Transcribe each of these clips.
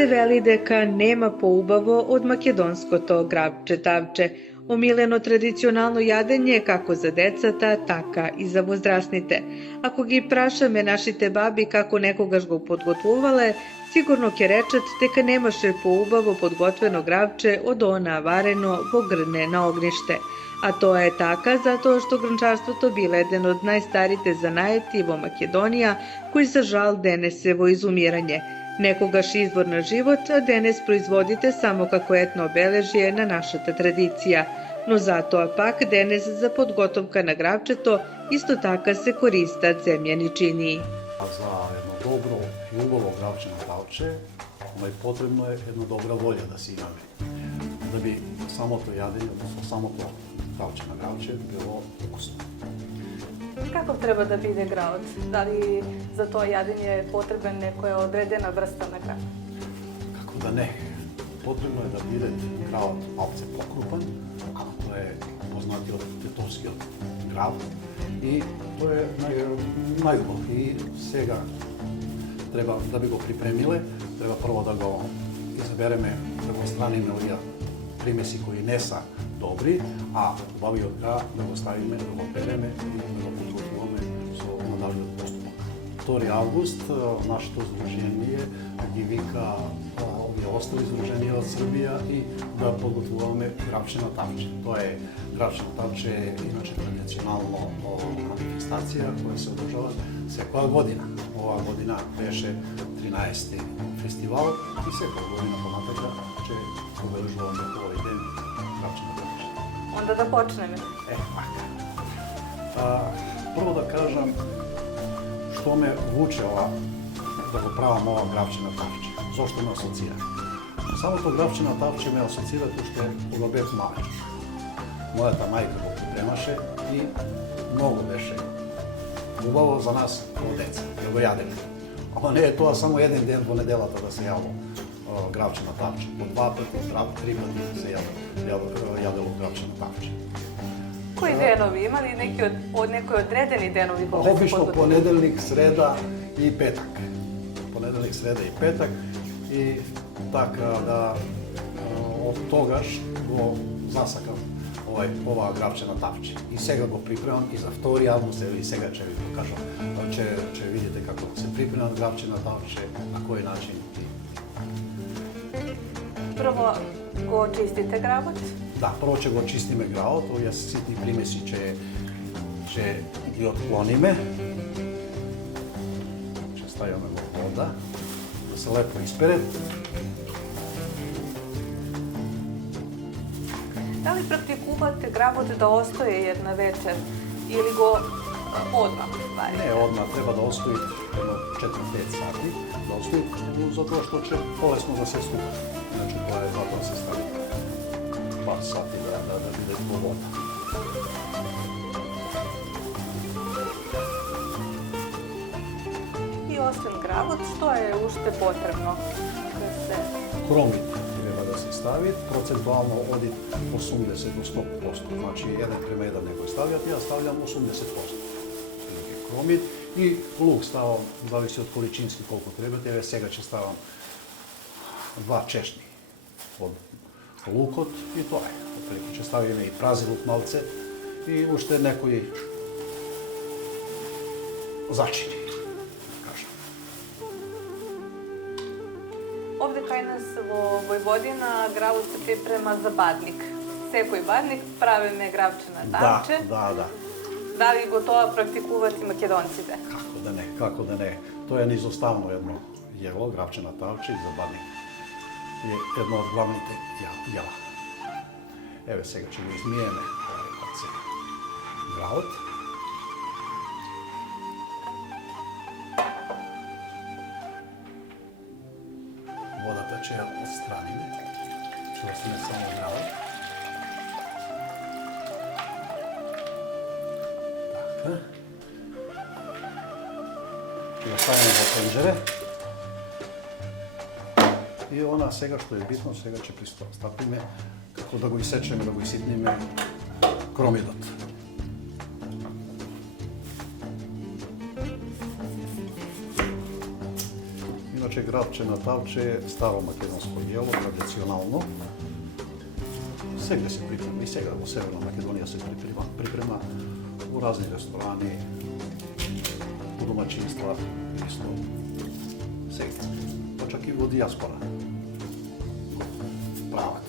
se veli дека нема поубаво од македонското грабче тавче, омилено традиционално јадење како за децата, така и за возрастните. Ако ги прашаме нашите баби како некогаш го подготвувале, сигурно ќе речат дека немаше поубаво подготвено грабче од она варено во грне на огниште. А тоа е така затоа што гранчарството било еден од најстарите занаети во Македонија, кој за жал денес е во изумирање. Некогаш извор на живот, а денес производите само како етно обележје на нашата традиција. Но затоа пак денес за подготовка на грабчето исто така се користат земјани чинии. За едно добро и убаво грабче на тавче, потребно е една добра волја да си имаме. Да би самото јадење, односно самото грабче на грабче било укусно. Каков треба да биде граот? Дали за тоа јадење е потребен некоја одредена врста на граот? Како да не. Потребно е да биде граот малце покрупан, како тоа е познатиот тетовскиот граот. И тоа е најубав. И сега треба да би го припремиле, треба прво да го изабереме, да го страниме овие примеси кои не са добри, а убавиот граот да го ставиме, да го переме и да го подготвуваме со надалјниот постапок. 2 август нашето здружение ги вика овие остали здруженија од Србија и да подготвуваме грабче на тавче. Тоа е грабче на тавче е иначе традиционално манифестација која се одржава секоја година. Оваа година беше 13-ти фестивал и секоја година понатака ќе обележуваме овој ден грабче на тавче. Онда да почнеме. Прво да кажам што ме вучела да го правам ова грабче на тавче. Зошто ме асоцира? Самото грабче на тавче ме асоцира уште кога бев малечко. Мојата мајка го припремаше и многу беше убаво за нас како деца, да го јадеме. Ама не е тоа само еден ден во неделата да се јадло грабче на тавче. По 2 пати, 3 пати се јадело грабче на тавче. Кои денови? Има ли некои одредени денови кога се Обично подготвува? понеделник, среда и петак. Понеделник, среда и петак. И така да од тогаш го засакам оваа грабче на тавче. И сега го припремам и за 2 август, и сега ќе ви покажам. Ќе видите како се припремам грабче на тавче, на кој начин. Прво го чистите гработ? Да, прво ќе го чистиме граот, овие ситни примеси ќе ги отклониме. Ќе ставиме во вода, да се лепо испере. Дали практикувате гработ да остои една вечер или го одмах варите? Не, одма треба да остои едно 4-5 сати, да остои, затоа што ќе полесно да се скупа. Иначе тоа е затоа се стави par sati da biде во вода. И освен гработ, што е уште потребно да се... Хромит треба да се стави, процентуално оди 80 до 100%. Значи, 1:1 некој ставиат, ја ставljam 80%. Хромит и лук ставам, зависи од количински колку треба, еве сега ќе ставам 2 чешни од лукот и тоа е. Отприлike ќе ставиме и прази лук малце и уште некои зачини, кажам. Овде кај нас во Војводина гработ се припрема за бадник. Секој бадник правиме грабче на тавче. Да. Дали го тоа практикуваат и македонците? Како да не. Тоа е неизоставно едно јело, грабче на тавче и за бадник. Е едно од главните јела. Еве сега ќе го измиеме граот. Водата ќе ја отстраниме. Ќе остане само граот. Така. Ќе го ставиме во тенџере. И она сега што е битно, сега ќе пристапиме како да го исечеме, да го иситниме кромидот. Значи грабче на тавче е старо македонско јело, традиционално. Сега се припрема и сега во Северна Македонија се припрема у разни ресторани, у домаќинства, исто сега. Па чак и во дијаспора прават.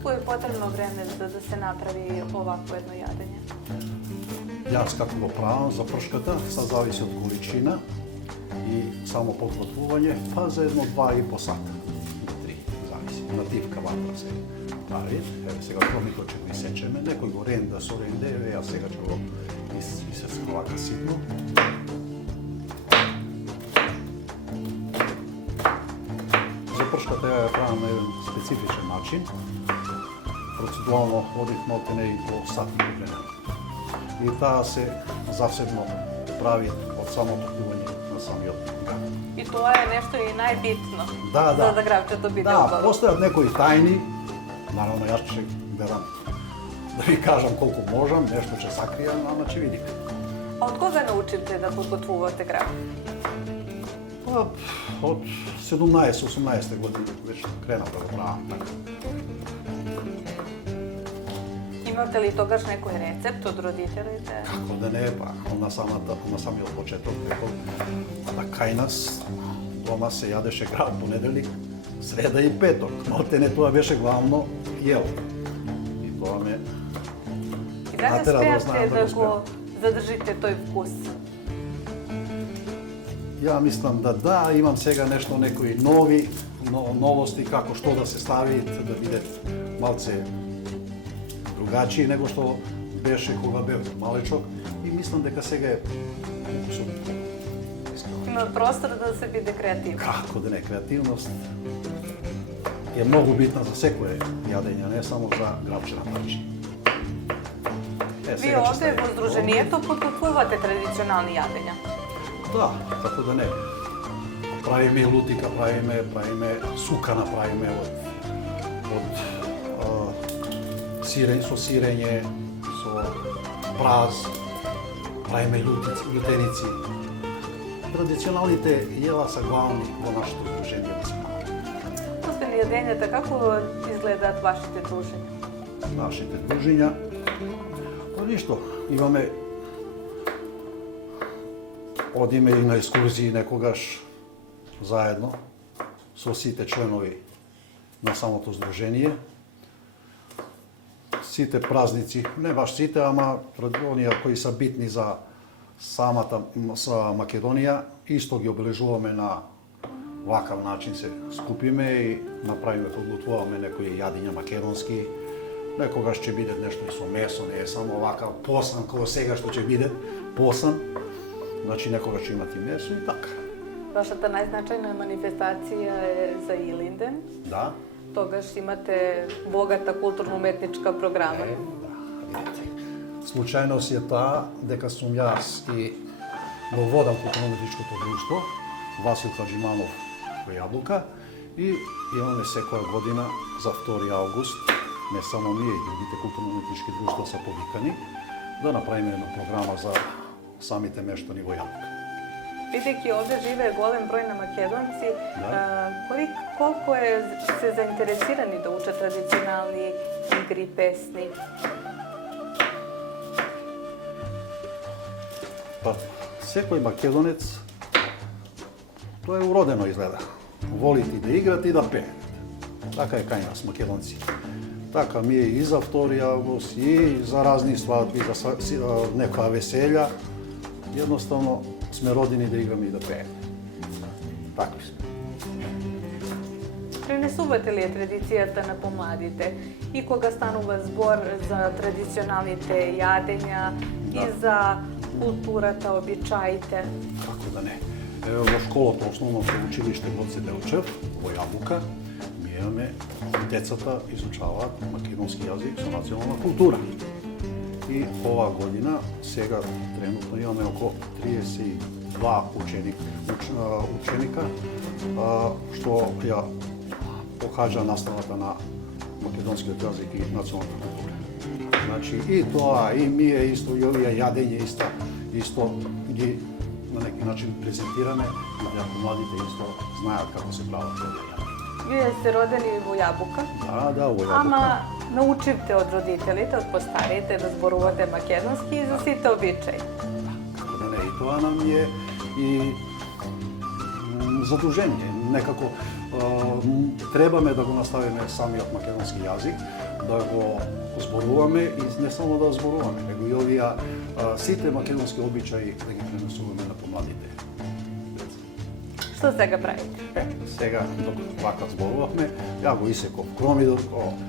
Колко je potrebno vreme da se napravi ovako jedno jadenje? Јас како го правам за пршката, са зависи од количина и само подготвување, па за едно 2,5 сата до 3, зависи. На дивка ватра се прави. Еве сега тромито ќе го исечеме, некој го ренда со ренде, еве јас сега ќе го исечем вака ситно. За пршката ја правам на еден специфичен начин. Процедуално одих малтене и по сат време. И таа се засебно прави од самото кување на самиот граб. I to je nešto i najbitno Да, za da gravčето биде Да, убаво. постојат некои тајни. Наравно, јас ќе гледам да ви кажам колку можам, нешто ќе сакријам, ама ќе видим. A od koga naučite da podgotvuvate grav? Па, од 17-18 години веќе кренав да го правам така. Imate li togaš neki recept od roditelja? Како да не, па, на самиот почеток, рекол, да кај нас дома се јадеше граб понеделник, среда и петок. Малтене тоа беше главно јело. И тоа ме I da li натера да uspijate знаем da да го go спеам. zadržite toj vkus? Ја мислам да, имам сега нешто, некои новости, како што да се стави, да бидат малце другачи него што беше кога бев малечок и мислам дека сега е укусот. Ima prostor da se bide kreativni. Како да не, креативност е многу битна за секое јадење, не само за грабче на парче. Vi ovde u Združenijetu podgotvujete tradicionalni jadenja. Да, како да не. Правиме лутика, правиме сукана, правиме од сирење, со сирење, со браз, правиме љутеници. Традиционалните јела се главни во нашето дружење. Освен jadenjata, kako izgledat vašite druženja? Нашите дружиња. Па ништо, имаме одиме и на екскурзии некогаш заедно со сите членови на самото здружение. Сите празници, не баш сите, ама оние кои се битни за самата Македонија, исто ги обележуваме на вакав начин, се скупиме и направиме, подготвуваме некои јадиња македонски. Некогаш ќе биде нешто и со месо, не е само вака посан, како сега што ќе биде посан. Значи некогаш ќе имате месо и така. Vašата najznačajna manifestacija je za Ilinden. Да. Togaš imate bogata kulturno-umetnička programa. Да, видите. Случајност е таа дека сум јас и го водам културно-уметничкото друштво Васил Хаджиманов во Јаблука и имаме секоја година за 2 август, не само ние и другите културно-уметнички друштва са повикани да направиме една програма за самите мештани во Јаблука. Videki ovde žive golem broj na Makedonci. Koliko se zainteresirani da uče tradicionalni igri, pesni? Па, секој македонец, тоа е уродено изгледа. Волите да играт и да пеат. Така е кај нас, македонци. Така ми е и за 2 август, и за разни свадби, за некоја веселја. Едноставно сме родени да играме и да пееме. Такви сме. Пренесувате ли традицијата на помладите? И кога станува збор за традиционалните јадења и за културата, обичаите? Како да не. Во школата, основното училиште Гоце Делчев, во Јаблука, ми имаме, децата изучаваат македонски јазик со национална култура. И оваа година, сега тренутно имаме околу 32 ученика, што ја покажа наставата на македонскиот јазик и националната култура. Значи и тоа, и ние исто, и овие јадење исто ги на neki начин презентираме и да младите исто знаат како се прават овие јагоди. Вие сте родени во Јабука, Да, во Јабука. ама научивте од родителите, од постарите да зборувате македонски и за сите обичаи. Како да не, и тоа нам е и задолжение. Некако требаме да го наставиме самиот македонски јазик, да го зборуваме и не само да зборуваме, него и овие сите македонски обичаи да ги пренесуваме на помладите. Што сега правите? Сега, докато вака зборувавме, ја го исеков кромидот,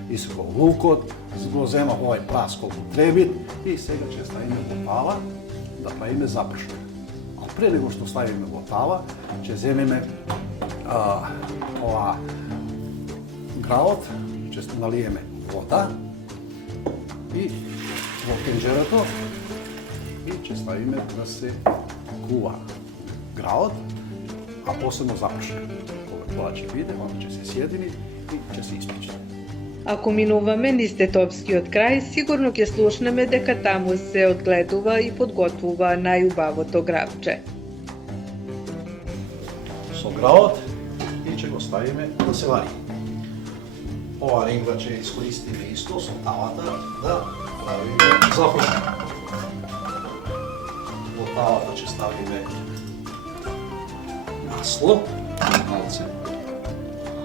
исеков лукот, го земав овај прас колку треби и сега ќе ставиме во тава да правиме запршка. А пред него што ставиме во тава, ќе земеме ова граот, ќе налиеме вода и во тенџерето и ќе ставиме да се кува граот, а посебно запршка. Кога тоа ќе биде, onda ќе се сједини и ќе се испече. Ако минуваме низ Тетовскиот крај, сигурно ќе слушнеме дека таму се одгледува и подготвува најубавото гравче. Со граот и ќе го ставиме да се вари. Ова рингла ќе искористиме исто со тавата да правиме запршка. Во тавата ќе ставиме масло, малце.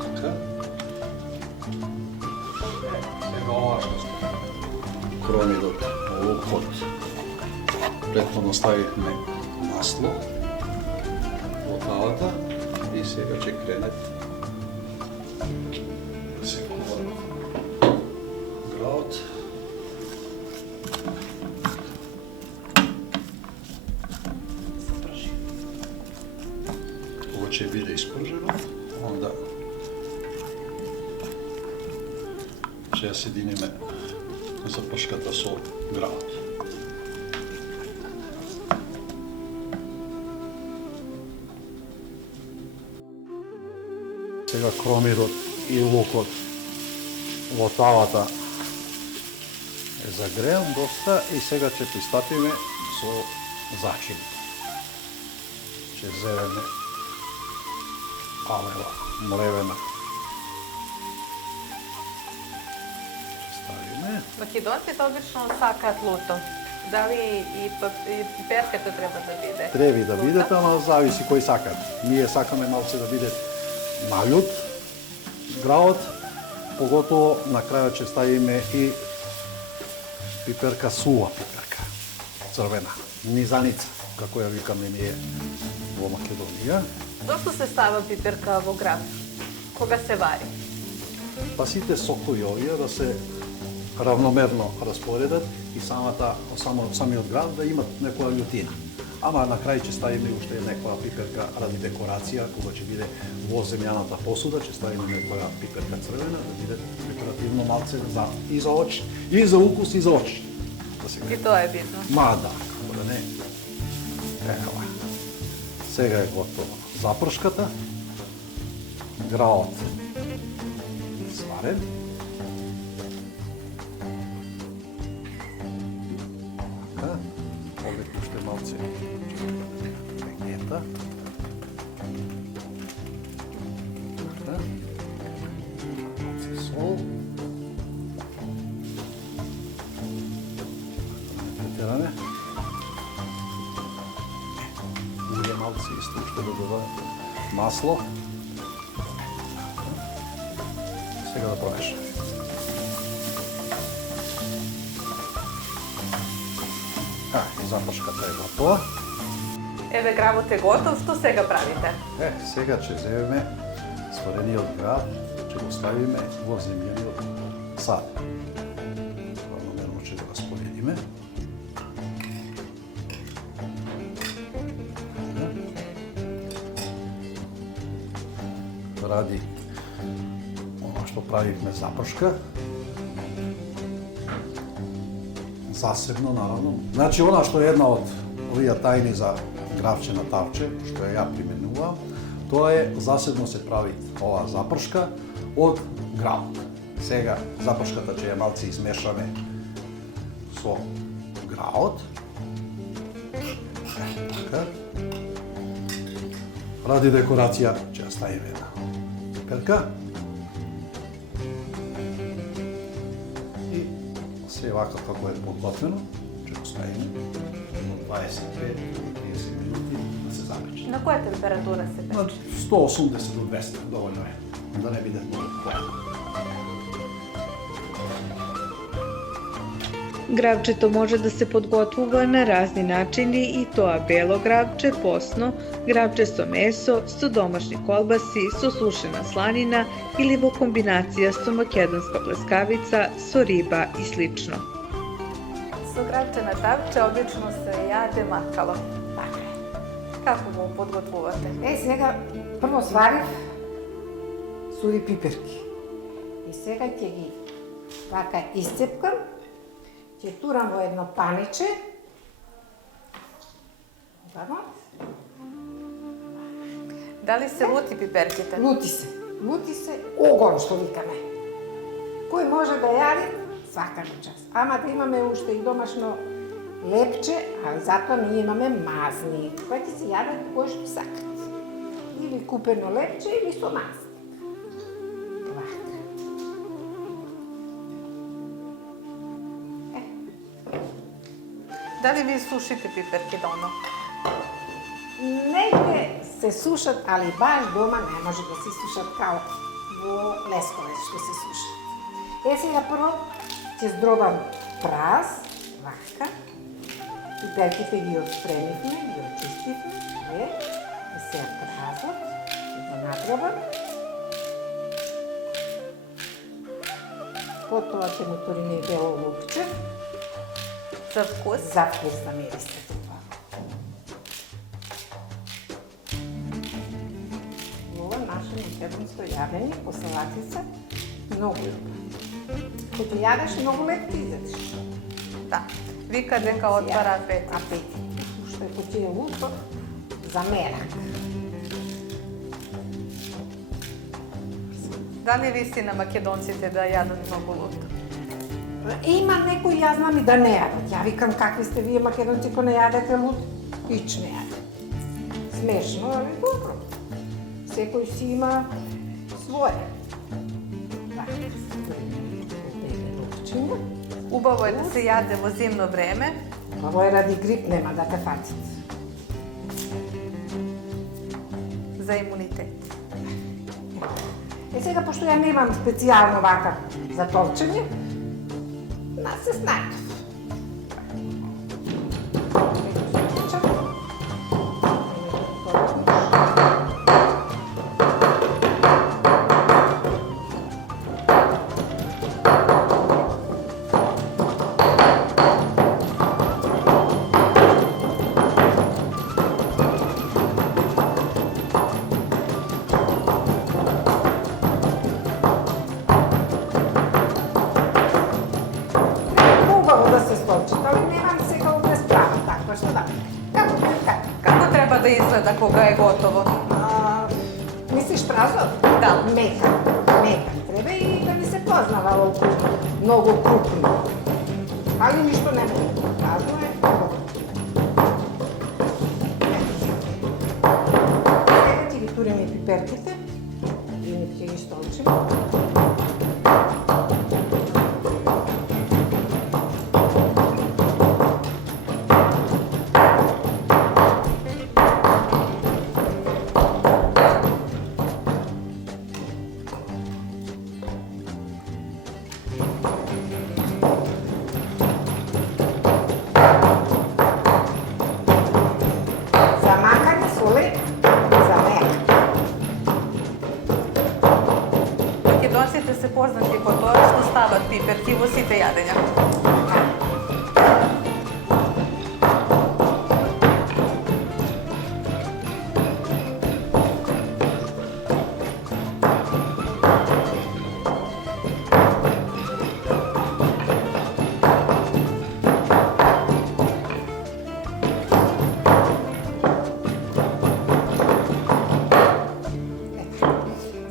Така. Сега ова што сме кромидот, лукот. Претходно ставивме масло во тавата и сега ќе крене да се кува граот. Кога ќе биде испржено, онда ќе ја сединиме запршката со граот. Сега кромидот и лукот во тавата е загреан доста и сега ќе пристапиме со зачинот. Ќе земеме алева мревена. Ќе ставиме. Македонците обично сакаат луто. Дали и пиперката треба да биде? Треби да бидат, ама зависи кој сакат. Ние сакаме малце да биде налют граот, поготово на крајот ќе ставиме и пиперка, сува пиперка, црвена, низаница, како ја викаме ние во Македонија. Зошто се става пиперка во град? Кога се вари? Па сите сокови овие да се равномерно распоредат и самиот град да имат некоја љутина. Ама на крај ќе ставиме уште некоја пиперка ради декорација, кога ќе биде во земјаната посуда, ќе ставиме некоја пиперка црвена, да биде декоративно малце и за очи, и за укус, и за очи. Да се И тоа е битно. Ма да, како да не. Ева. Сега е готова запршката. Граот сварен. Така. Овде уште малце вегета. Така. Малце сол. Претераме. Улје малце исто уште да добаваме масло. Сега да помешаме. И запршката е готова. Еве гравот е готов, што сега правите? Сега ќе земеме сварениот град, ќе го ставиме во земјениот сад. Равномерно ќе го распоредиме. Ради оно што правивме запршка. Засебно, наравно. Значи, она што е една од овие тајни за гравче на тавче, што ја применувам, тоа е засебно се прави оваа запршка од граот. Сега запршката ќе ја малце измешаме со граот. Така. Ради декорација ќе ја ставиме една пиперка. И се вака како е подготвено, ќе го ставиме до 25-30 минути да се запече. На која температура се На пече? 180 до 200 доволно е, да не биде многу хладно. Грабчето може да се подготвува на разни начини и тоа бело грабче, посно, грабче со месо, со домашни колбаси, со сушена сланина или во комбинација со македонска плескавица, со риба и слично. Со грабче на тавче обично се јаде макало. Така е. Како го подготвувате? Сега прво сварив суви пиперки. И сега ќе ги вака исцепкам, ќе турам во едно паниче. Вака. Дали се лути пиперките? Лути се огон што викаме. Кој може да јаде, свака час. Ама да имаме уште и домашно лепче, а затоа ние имаме мазни, кои ќе се јаде кој што сакат. Или купено лепче, или со мазни. Вака. Дали ви сушите пиперки дома? Неке се сушат, али баш дома не може да се сушат као во Лесковец што се сушат. Сега прво ќе здробам праз, вака. Пиперките ги отспремивме, ги очистивме, и сега празот, ќе го надробам. Потоа ќе му туриме бело лукче, За вкус? за вкус да миристе тоа. Ова наше македонско јадење по салатица, многу добро. Кога јадеш многу леп ти изедеш. Да. Вика дека отвара апетит. Апетит. Уште кога ти е луто, за мерак. Дали вистина македонците да јадат многу луто? Има некои, ја знам и да не јадат. Ја викам какви сте вие македонци кои не јадете лут, ич не јадат. Смешно, али добро. Секој си има свое. Лукчиња. Убаво е да се јаде во зимно време. Ово е ради грип, нема да те фатит. За имунитет. Сега, пошто ја немам специјално вака за толчење, нас се снајдов. Убаво да се столчат, али немам сега овде справа таква, што да. Како треба да изгледа кога е готово? Мислиш празот? Да. Мекан. Треба и да ми се познава овој многу крупно. Али ништо не може. Празно е. Сега ќе ги туриме пиперките. И ќе ги столчиме. За макање соли, за мек. Македонците се познати по тоа што стават пиперки во сите јадења.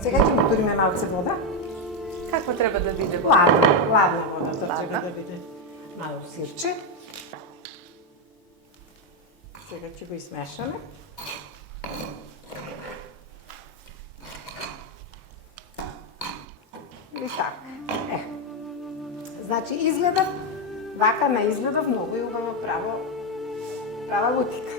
Сега ќе му туриме малце вода. Каква треба да биде вода? Ладна вода, тоа Ладна. треба да биде мало сирче. Сега ќе го измешаме. И така. Значи изгледав, вака на изгледав многу и убава права лутика.